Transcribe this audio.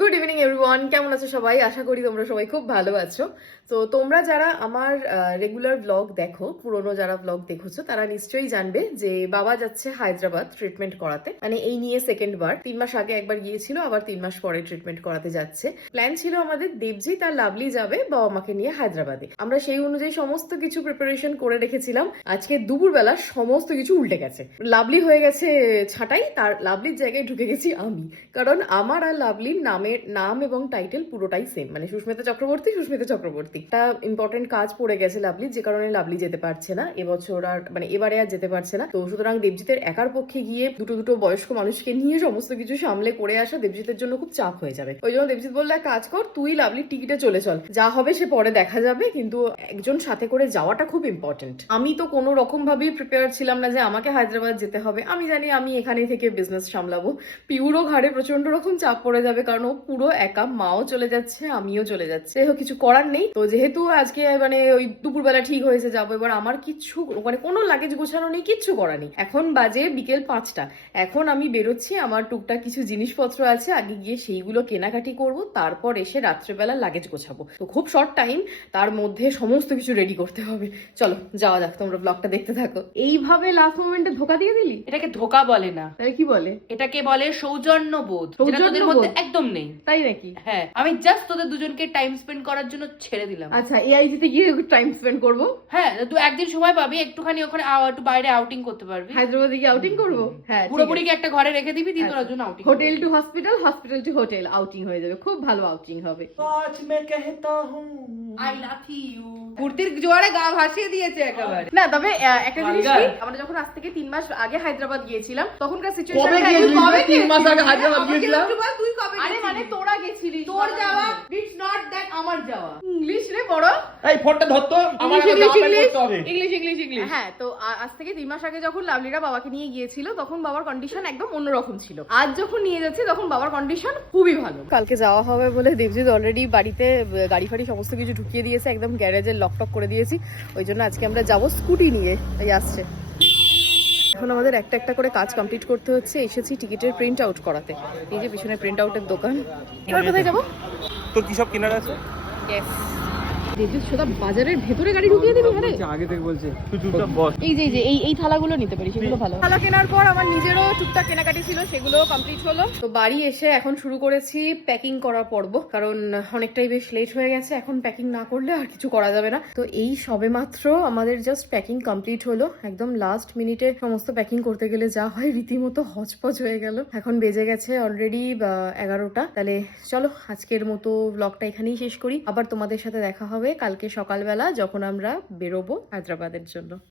Good evening everyone, কেমন আছো সবাই? আশা করি তোমরা সবাই খুব ভালো আছো। তো তোমরা যারা আমার রেগুলার ব্লগ দেখো, পুরোনো যারা ব্লগ দেখেছো, তারা নিশ্চয়ই জানবে যে বাবা যাচ্ছে হায়দ্রাবাদ ট্রিটমেন্ট করাতে। মানে এই নিয়ে সেকেন্ড বার, 3 মাস আগে একবার গিয়েছিল, আবার 3 মাস পরে ট্রিটমেন্ট করাতে যাচ্ছে। প্ল্যান ছিল আমাদের দেবজিৎ আর লাভলি যাবে বাবা মাকে নিয়ে হায়দ্রাবাদে। আমরা সেই অনুযায়ী সমস্ত কিছু প্রিপারেশন করে রেখেছিলাম। আজকে দুপুরবেলা সমস্ত কিছু উল্টে গেছে। লাভলি হয়ে গেছে ছাঁটাই, তার লাভলির জায়গায় ঢুকে গেছি আমি। কারণ আমার আর লাভলির নাম এবং টাইটেল পুরোটাই সেম, মানে সুস্মিতা চক্রবর্তী। একটা ইম্পর্টেন্ট কাজ পড়ে গেছে লাভলির, যে কারণে লাভলি যেতে পারছে না এবছর, আর মানে এবারে আর যেতে পারছে না। তো সুতরাং দেবজিতের একার পক্ষে গিয়ে দুটো বয়স্ক মানুষকে নিয়ে সমস্ত কিছু সামলে করে আসা দেবজিতের জন্য খুব চাপ হয়ে যাবে। ওই জন্য দেবজিৎ বললে এক কাজ কর, তুই লাভলির টিকিটে চলে চল, যা হবে সে পরে দেখা যাবে, কিন্তু একজন সাথে করে যাওয়াটা খুব ইম্পর্টেন্ট। আমি তো কোনো রকম ভাবেই প্রিপেয়ার ছিলাম না যে আমাকে হায়দ্রাবাদ যেতে হবে। আমি জানি আমি এখানে থেকে বিজনেস সামলাবো। পিউরও ঘাড়ে প্রচন্ড রকম চাপ পড়ে যাবে, কারণ ও পুরো একা, মাও চলে যাচ্ছে, আমিও চলে যাচ্ছে, কিছু করার নেই। তো যেহেতু আজকে মানে ওই দুপুরবেলা ঠিক হয়েছে যাবো, এবার আমার কিচ্ছু মানে কোনো লাগেজ গোছানো নেই, কিচ্ছু করা নেই। এখন বাজে বিকেল 5টা। এখন আমি বেরোচ্ছি, আমার টুকটাক কিছু জিনিসপত্র আছে, আগে গিয়ে সেইগুলো কেনাকাটি করব, তারপর এসে রাত্রেবেলা লাগেজ গোছাবো। তো খুব শর্ট টাইম, তার মধ্যে সমস্ত কিছু রেডি করতে হবে। চলো যাওয়া যাক, তোমরা ব্লগটা দেখতে থাকো। এইভাবে লাস্ট মোমেন্টে ধোকা দিয়ে দিলি? এটাকে ধোকা বলে না, তাহলে কি বলে? এটাকে বলে সৌজন্য বোধ, যেটা তোদের মধ্যে একদম নেই। তাই নাকি? হ্যাঁ, আমি জাস্ট তোদের দুজনকে টাইম স্পেন্ড করার জন্য ছেড়ে দিলাম। আচ্ছা, এআইজি তে গিয়ে টাইম স্পেন্ড করব? হ্যাঁ, তুই একদিন সময় পাবি, একটুখানি ওখানে একটু বাইরে আউটিং করতে পারবি। হায়দ্রাবাদে গিয়ে আউটিং করব? হ্যাঁ, পুরোপুরিকে একটা ঘরে রেখে দিবি, তুই তোর জন্য outing. Hotel to hospital, hospital to hotel outing হয়ে যাবে, খুব ভালো আউটিং হবে। আজ মে কহতা হুঁ আই লাভ ইউ। ফুর্তির জোয়ারে গা ভাসিয়ে দিয়েছে একেবারে। না, তবে একটা জিনিস কি, আমরা যখন আজ থেকে 3 মাস আগে হায়দ্রাবাদ গিয়েছিলাম, তখনকার সিচুয়েশন কবে গিয়েছিলি? 3 মাস আগে হায়দ্রাবাদ গিয়েছিলাম। তুই কবে? আরে মানে তোরা গেছিলিস, তোর যাওয়া ইটস নট দ্যাট আমার যাওয়া। ইংলিশ রে বড়। এই ফোনটা ধরতো, আমার আগে জামা প্যান্ট পরতে হবে। ইংলিশ। হ্যাঁ, তো আজ থেকে 3 মাস আগে যখন লাভলিরা বাবাকে নিয়ে গিয়েছিল, তখন বাবার কন্ডিশন একদম অন্যরকম ছিল। আজ যখন নিয়ে যাচ্ছে, তখন বাবার কন্ডিশন খুবই ভালো। কালকে যাওয়া হবে বলে দেবজিৎ অলরেডি বাড়িতে গাড়ি ফাড়ি সমস্ত কিছু ঢুকিয়ে দিয়েছে, একদম গ্যারেজের লকটক করে দিয়েছি। ওই জন্য আজকে আমরা যাবো স্কুটি নিয়ে। এই আসছে। এখন আমাদের একটা একটা করে কাজ কমপ্লিট করতে হচ্ছে। এসেছি টিকিটের প্রিন্ট আউট করাতে। এই যে পিছনে প্রিন্ট আউটের দোকান। এবার কোথায় যাবো? তোর কি সব কেনার আছে? দেবজিৎ সোজা বাজারের ভেতরে গাড়ি ঢুকিয়ে দিবি? আরে আগে থেকে বলছে তুই চুপচাপ বস। এই যে এই থালাগুলো নিতে পারি, সেগুলো ভালো। থালা কেনার পর আমার নিজেরও টুকটাক কেনাকাটি ছিল, সেগুলো কমপ্লিট হলো। তো বাড়ি এসে এখন শুরু করেছি প্যাকিং করার পর্ব, কারণ অনেকটাই বেশ লেট হয়ে গেছে। এখন প্যাকিং না করলে আর কিছু করা যাবে না। তো এই সবে মাত্র আমাদের জাস্ট প্যাকিং কমপ্লিট হলো। একদম লাস্ট মিনিটে সমস্ত প্যাকিং করতে গেলে যা হয়, রীতিমতো হচপচ হয়ে গেল। এখন বেজে গেছে অলরেডি 11টা। তাহলে চলো আজকের মতো ব্লগটা এখানেই শেষ করি। আবার তোমাদের সাথে দেখা হবে কালকে সকালবেলা, যখন আমরা বেরোবো হায়দ্রাবাদের জন্য।